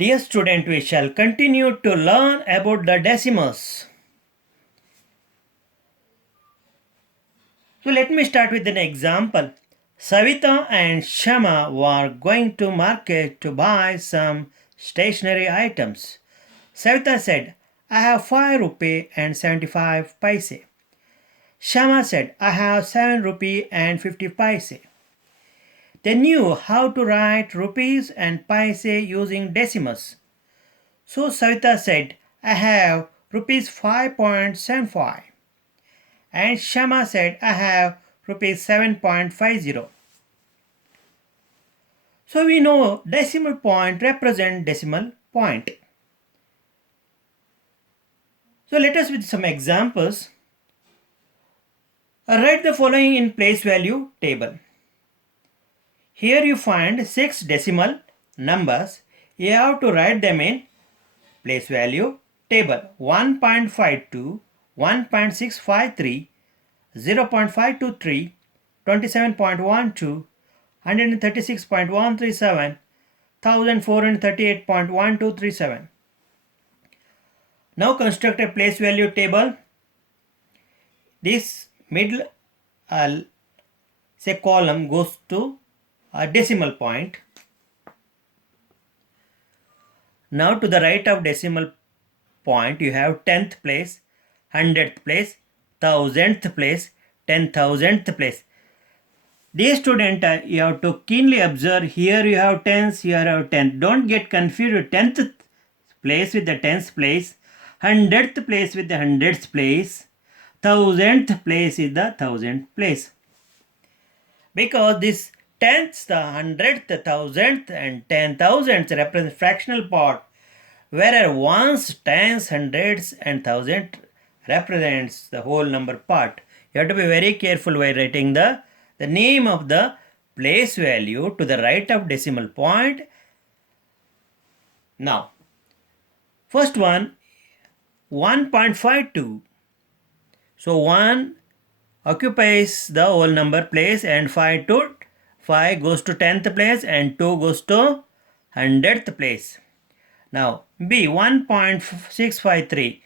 Dear student, we shall continue to learn about the decimals. So let me start with an example. Savita and Shama were going to market to buy some stationery items. Savita said, I have 5 rupee and 75 paise. Shama said, I have 7 rupee and 50 paise. They knew how to write rupees and paise using decimals. So Savita said, I have rupees 5.75. And Shama said, I have rupees 7.50. So we know decimal point represent decimal point. So let us with some examples. Write the following in place value table. Here you find 6 decimal numbers. You have to write them in place value table. 1.52, 1.653, 0.523, 27.12, 136.137, 1438.1237. Now construct a place value table. This middle column goes to a decimal point. Now to the right of decimal point you have 10th place, 100th place, 1000th place, 10,000th place. Dear student, you have to keenly observe. Here you have tens, here you have tenth. Don't get confused with 10th place with the 10th place, 100th place with the 100th place, 1000th place is the 1000th place. Because this 10th, the 100th, 1000th and 10,000th represent fractional part, whereas ones, tens, hundreds and thousand represents the whole number part. You have to be very careful while writing the name of the place value to the right of decimal point. Now, first one, 1.52. So 1 occupies the whole number place and 5 goes to 10th place and 2 goes to 100th place. Now B, 1.653.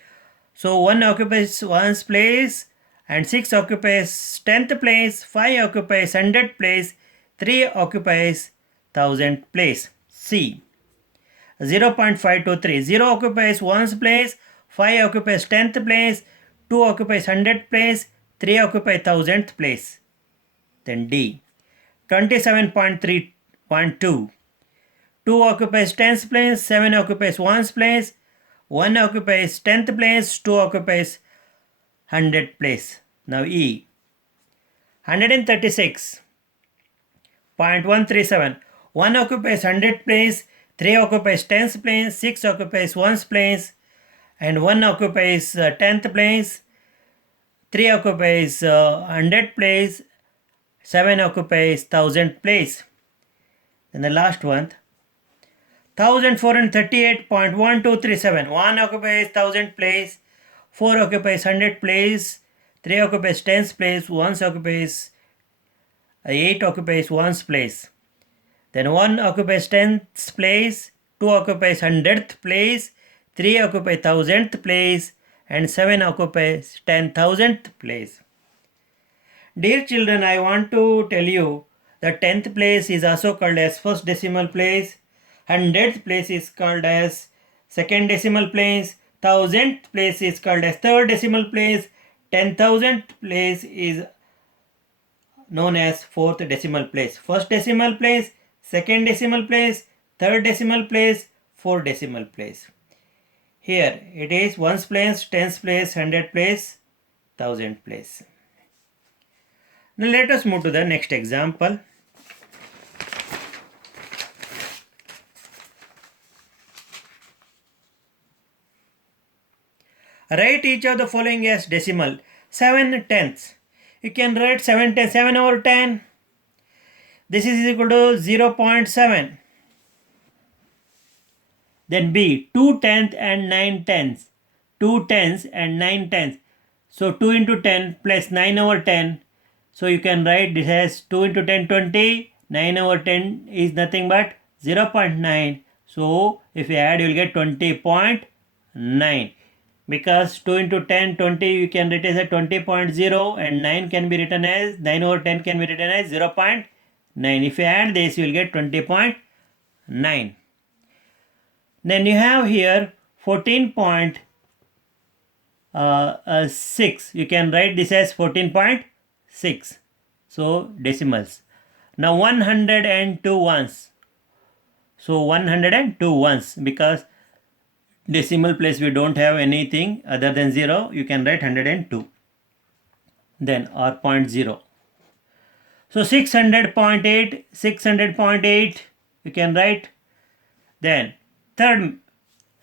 So 1 occupies 1's place and 6 occupies 10th place, 5 occupies 100th place, 3 occupies 1000th place. C, 0.523. 0 occupies 1's place, 5 occupies 10th place, 2 occupies 100th place, 3 occupies 1000th place. Then D, 27.3.2. 2 occupies 10th place, 7 occupies 1's place, 1 occupies 10th place, 2 occupies 100th place. Now E, 136.137. 1 occupies 100th place, 3 occupies 10th place, 6 occupies 1's place, and 1 occupies 10th place, 3 occupies 100th place, 7 occupies 1000th place. Then the last one, 1438.1237. 1 occupies 1000th place, 4 occupies 100th place, 3 occupies 10th place, 1 occupies 8 occupies 1's place. Then 1 occupies 10th place, 2 occupies 100th place, 3 occupies 1000th place, and 7 occupies 10,000th place. Dear children, I want to tell you the 10th place is also called as first decimal place, 100th place is called as second decimal place, 1000th place is called as third decimal place, 10,000th place is known as fourth decimal place. First decimal place, second decimal place, third decimal place, fourth decimal place. Here it is 1's place, 10th place, 100th place, 1000th place. Now let us move to the next example. Write each of the following as decimal. 7 tenths. You can write 7 tenths, 7 over 10. This is equal to 0.7. Then B, 2 tenths and 9 tenths. 2 tenths and 9 tenths. So 2 into 10 plus 9 over 10. So you can write this as 2 into 10, 20. 9 over 10 is nothing but 0.9. So If you add, you will get 20.9. Because 2 into 10, 20, you can write as a 20.0, and 9 can be written as 9 over 10 can be written as 0.9. If you add this, you will get 20.9. Then you have here 14.6. You can write this as 14.6. So decimals. Now 102 ones. So 102 ones, because decimal place we don't have anything other than 0, you can write 102. Then or 0.0. So 600.8, 600.8 you can write. Then third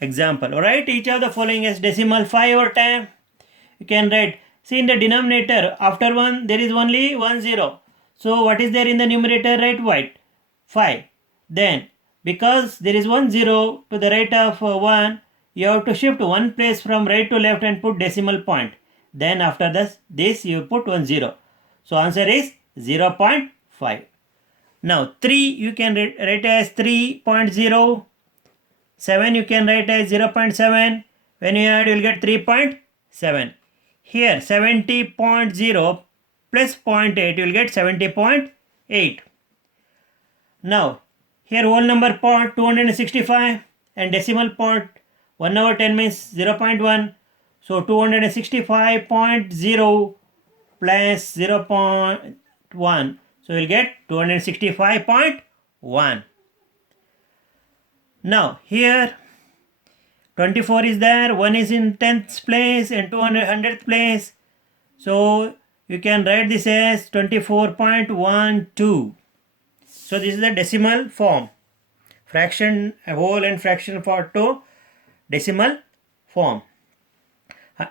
example, write each of the following as decimal 5 or 10. You can write, see in the denominator, after 1 there is only 1 0. So what is there in the numerator? Write white 5. Then because there is 1 0 to the right of 1, you have to shift one place from right to left and put decimal point. Then after this you put 1 0. So answer is 0.5. Now 3 you can write as 3.0. 7 you can write as 0.7. When you add, you will get 3.7. Here 70.0 plus 0.8, you will get 70.8. Now here whole number part 265 and decimal part 1 over 10 means 0.1. So 265.0 plus 0.1. So we'll get 265.1. Now here 24 is there, 1 is in 10th place and 200th place. So you can write this as 24.12. So this is the decimal form. Fraction, whole and fraction for 2 decimal form.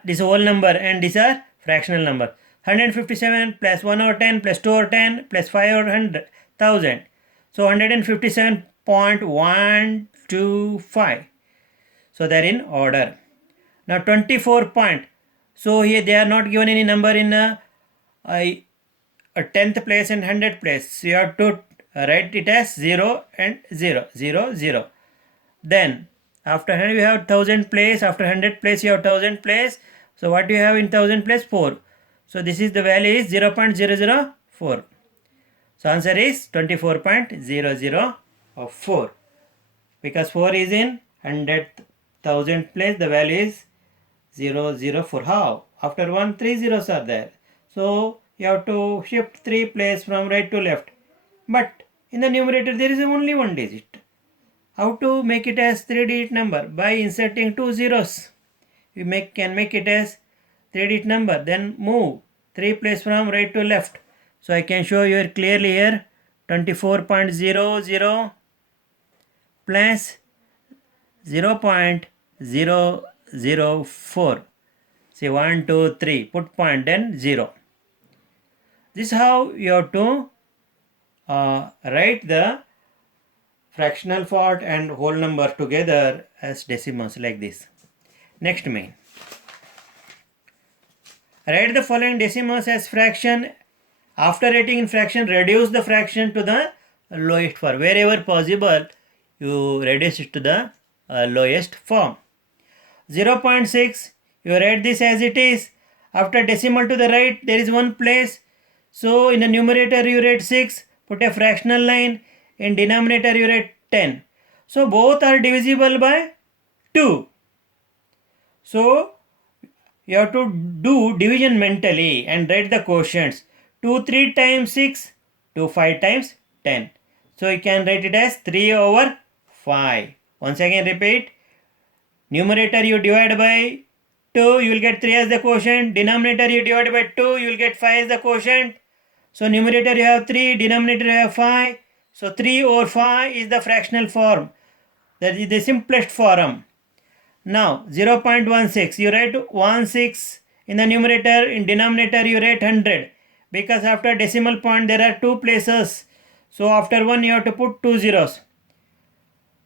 This is whole number and these are fractional number. 157 plus 1 over 10 plus 2 over 10 plus 5 over 100,000. So 157.125. So they are in order. Now 24 point. So here they are not given any number in a 10th place and 100th place. So you have to write it as 0 and 0, 0, 0. Then after 100 you have 1000 place. After 100 place you have 1000 place. So what do you have in 1000 place? 4. So this is the value is 0.004. So answer is 24.004. Because 4 is in 100,000 place, the value is 004. How? After 1, 3 zeros are there. So you have to shift 3 place from right to left. But in the numerator there is only 1 digit. How to make it as 3-digit number? By inserting 2 zeros. You can make it as 3-digit number. Then move 3 place from right to left. So I can show you clearly here. 24.00 plus 0.004. See 1, 2, 3. Put point then 0. This is how you have to write the fractional part and whole number together as decimals like this. Next main. Write the following decimals as fraction. After writing in fraction, reduce the fraction to the lowest form. Wherever possible, you reduce it to the lowest form. 0.6, you write this as it is. After decimal to the right, there is 1 place. So in the numerator you write 6, put a fractional line. In denominator you write 10. So both are divisible by 2. So you have to do division mentally and write the quotients. 2 3 times 6, 2 5 times 10. So you can write it as 3 over 5. Once again repeat. Numerator you divide by 2, you will get 3 as the quotient. Denominator you divide by 2, you will get 5 as the quotient. So numerator you have 3, denominator you have 5. So 3 over 5 is the fractional form. That is the simplest form. Now 0.16, you write 16 in the numerator. In denominator you write 100. Because after decimal point there are 2 places. So after 1 you have to put 2 zeros.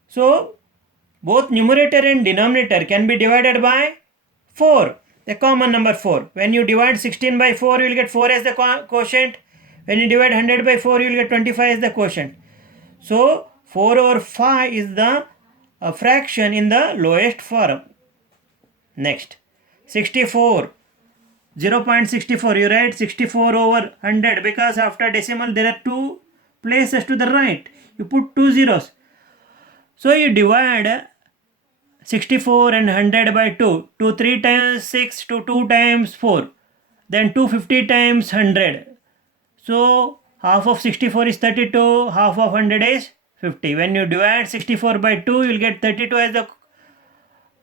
So both numerator and denominator can be divided by 4. The common number 4. When you divide 16 by 4, you will get 4 as the quotient. When you divide 100 by 4, you will get 25 as the quotient. So 4 over 5 is the a fraction in the lowest form. Next, 64. 0.64, you write 64 over 100 because after decimal there are two places to the right. You put two zeros. So you divide 64 and 100 by 2. 2 3 times 6 to 2 times 4. Then 250 times 100. So half of 64 is 32, half of 100 is 50. When you divide 64 by 2, you will get 32 as the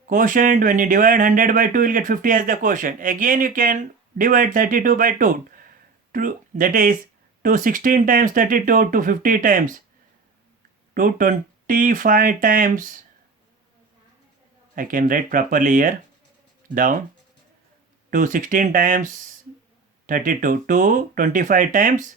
quotient. When you divide 100 by 2, you will get 50 as the quotient. Again, you can divide 32 by 2. That is 216 times 32, 250 times 225 times. I can write properly here down. 216 times 32, 225 times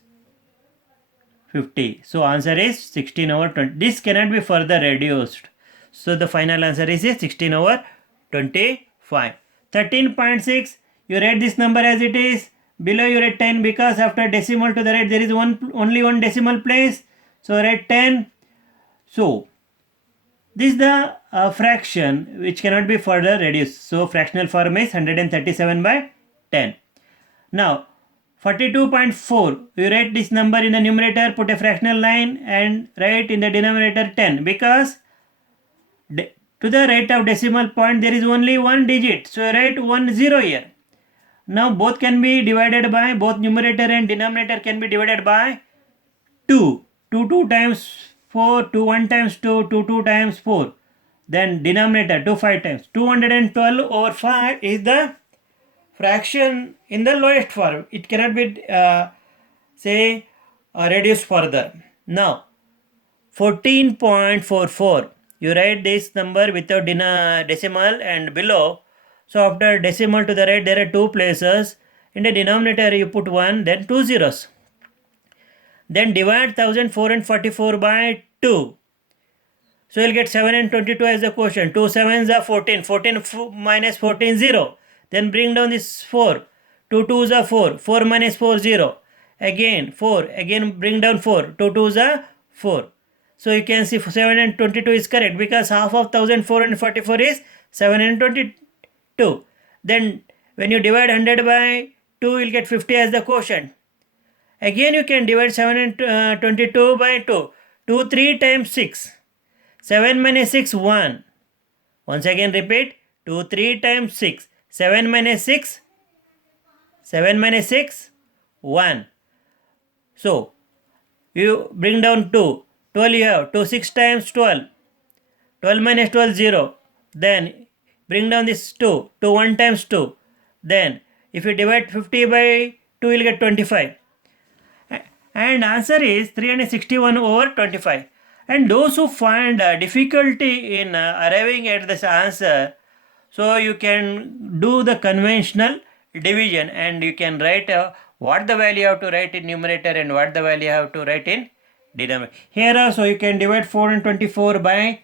50. So answer is 16 over 20. This cannot be further reduced. So the final answer is 16 over 25. 13.6. You write this number as it is. Below you write 10 because after decimal to the right there is only one decimal place. So write 10. So this is the fraction which cannot be further reduced. So fractional form is 137 by 10. Now 42.4. You write this number in the numerator, put a fractional line and write in the denominator 10 because to the right of decimal point there is only one digit. So you write 10 here. Now both can be divided by, both numerator and denominator can be divided by 2. 2 times 4, 2 1 times 2, 2 times 4. Then denominator 2 5 times. 212 over 5 is the fraction in the lowest form. It cannot be reduced further. Now 14.44. You write this number without decimal and below. So after decimal to the right there are two places. In the denominator you put 1, then 2 zeros. Then divide 1444 by 2. So you'll get 7 and 22 as the quotient. 2 7s are 14. 14 minus 14 0. Then bring down this 4. 2 2s are 4. 4 minus 4 0. Again 4. Again bring down 4. 2 2s are 4. So you can see 7 and 22 is correct because half of 1444 is 7 and 22. Then when you divide 100 by 2, you'll get 50 as the quotient. Again you can divide 7 and 22 by 2. 2 3 times 6. 7 minus 6 1. Once again repeat. 2 3 times 6. 7 minus 6. 7 minus 6 1. So you bring down 2. 12 you have. 2 6 times 12. 12 minus 12 0. Then bring down this 2. 2 1 times 2. Then if you divide 50 by 2 you will get 25. And answer is 361 over 25. And those who find difficulty in arriving at this answer, so you can do the conventional division and you can write what the value you have to write in numerator and what the value you have to write in denominator. Here also you can divide 424 by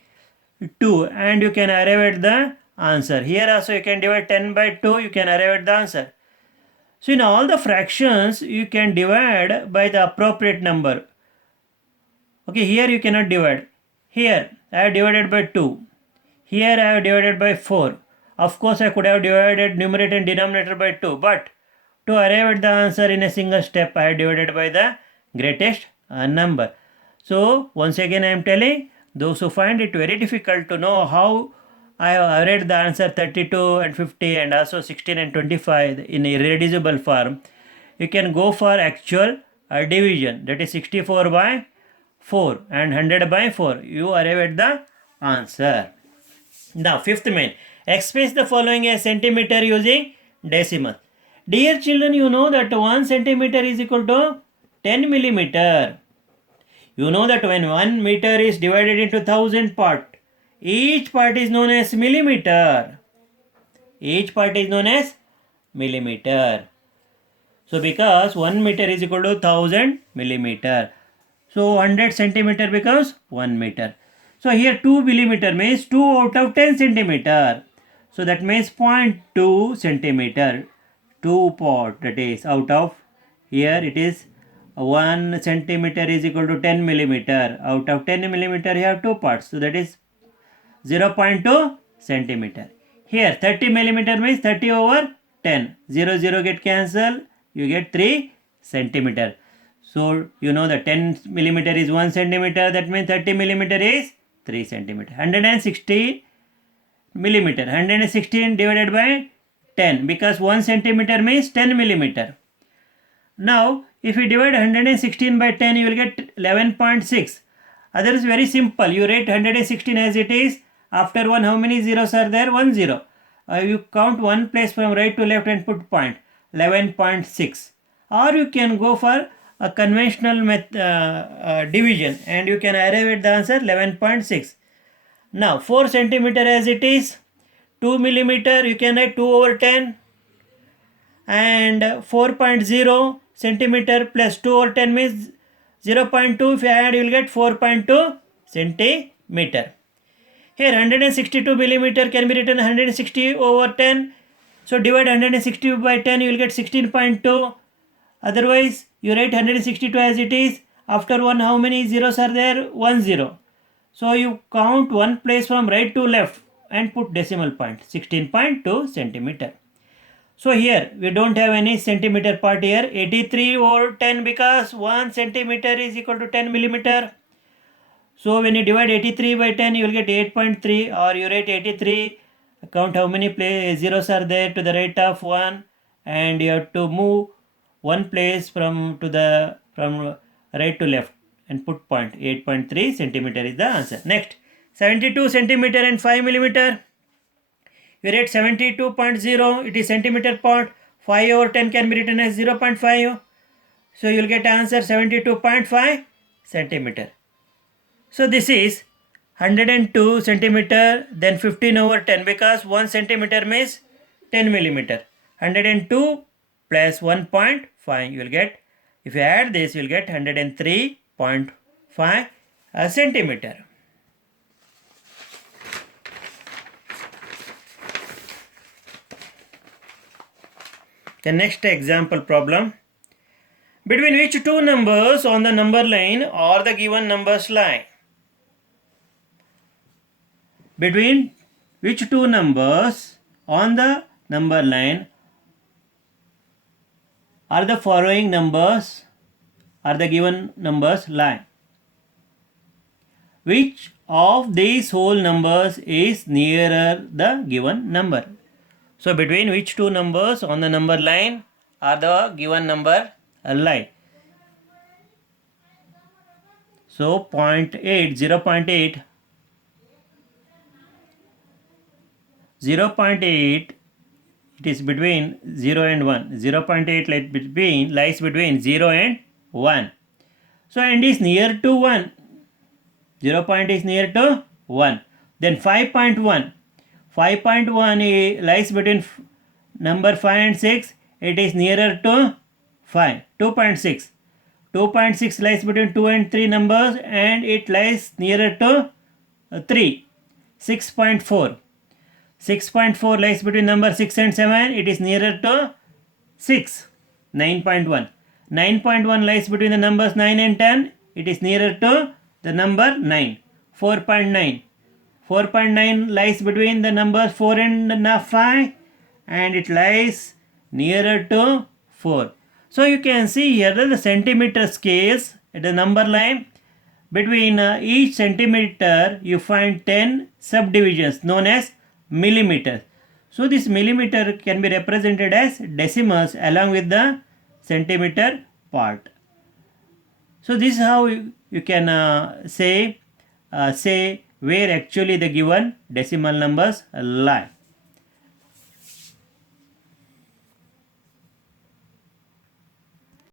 2 and you can arrive at the answer. Here also you can divide 10 by 2, you can arrive at the answer. So in all the fractions you can divide by the appropriate number. Okay, here you cannot divide. Here I have divided by 2. Here I have divided by 4. Of course I could have divided numerator and denominator by 2. But to arrive at the answer in a single step I have divided by the greatest number. So once again I am telling those who find it very difficult to know how I have read the answer 32 and 50 and also 16 and 25 in irreducible form. You can go for actual division, that is 64 by 4 and 100 by 4. You arrive at the answer. Now fifth main. Express the following as centimeter using decimal. Dear children, you know that 1 centimeter is equal to 10 millimeter. You know that when 1 meter is divided into 1000 parts, each part is known as millimeter. Each part is known as millimeter. So because 1 meter is equal to 1000 millimeter. So 100 centimeter becomes 1 meter. So here 2 millimeter means 2 out of 10 centimeter. So that means 0.2 centimeter. 2 part, that is out of, here it is 1 centimeter is equal to 10 millimeter. Out of 10 millimeter you have 2 parts. So that is 0.2 centimeter. Here 30 millimeter means 30 over 10. 0, 0 get cancelled. You get 3 centimeter. So you know that 10 millimeter is 1 centimeter. That means 30 millimeter is 3 centimeter. 160 millimeter. 116 divided by 10 because 1 centimeter means 10 millimeter. Now if you divide 116 by 10 you will get 11.6. Otherwise very simple. You write 116 as it is. After 1 how many zeros are there? 1 zero. You count one place from right to left and put point. 11.6. Or you can go for a conventional division and you can arrive at the answer 11.6. Now 4 centimeter as it is. 2 millimeter you can write 2 over 10. And 4.0 centimeter plus 2 over 10 means 0.2. If you add you will get 4.2 centimeter. Here 162 millimeter can be written 160 over 10. So divide 160 by 10 you will get 16.2. Otherwise you write 162 as it is. After 1 how many zeros are there? 1 zero. So you count one place from right to left and put decimal point. 16.2 centimeter. So here we don't have any centimeter part here. 83 over 10 because 1 centimeter is equal to 10 millimeter. So when you divide 83 by 10 you will get 8.3, or you write 83. Count how many zeros are there to the right of 1 and you have to move one place from right to left and put point. 8.3 centimeter is the answer. Next 72 centimeter and 5 millimeter. You write 72.0, it is centimeter part. 5 over 10 can be written as 0.5. So you will get answer 72.5 centimeter. So this is 102 centimeter, then 15 over 10 because 1 centimeter means 10 millimeter. 102 plus 1.5 you will get. If you add this you will get 103.5 centimeter. The next example problem. Between which two numbers on the number line are the given numbers lie? Between which two numbers on the number line are the following numbers, are the given numbers lie? Which of these whole numbers is nearer the given number? So between which two numbers on the number line are the given number lie? So 0.8, 0.8, 0.8, it is between 0 and 1. 0.8 lies between 0 and 1. So and is near to 1. 0.8 is near to 1. Then 5.1. 5.1 lies between number 5 and 6. It is nearer to 5. 2.6. 2.6 lies between 2 and 3 numbers and it lies nearer to 3. 6.4. 6.4 lies between number 6 and 7. It is nearer to 6. 9.1. 9.1 lies between the numbers 9 and 10. It is nearer to the number 9. 4.9. 4.9 lies between the numbers 4 and 5 and it lies nearer to 4. So you can see here that the centimeter scales at the number line. Between each centimeter you find 10 subdivisions known as millimeters. So this millimeter can be represented as decimals along with the centimeter part. So this is how you can say where actually the given decimal numbers lie.